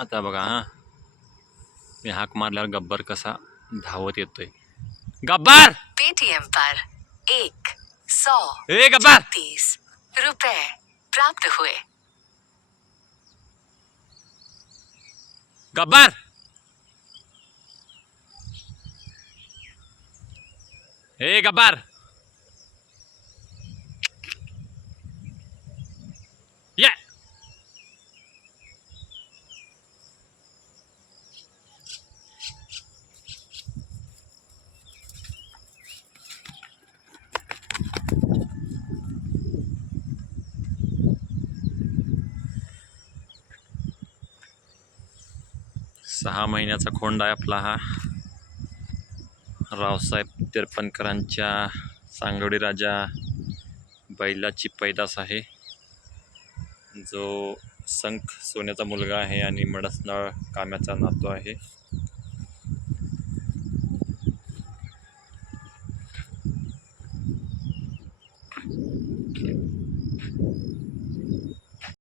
आता बघा हा, मी हाक मारल्यावर गब्बर कसा धावत येतोय. गब्बर पेटीएम पर 136 ए गब्बर रुपए प्राप्त हुए। गब्बर ए गब्बर ये 6 महिन्याचा खोंड आहे आपला हा. रावसाहेब तिरपणकरांच्या सांगोडी राजा बैलाची पैदास आहे, जो संख सोन्याचा मुलगा आहे आणि मडसनाळ काम्याचा नातू आहे.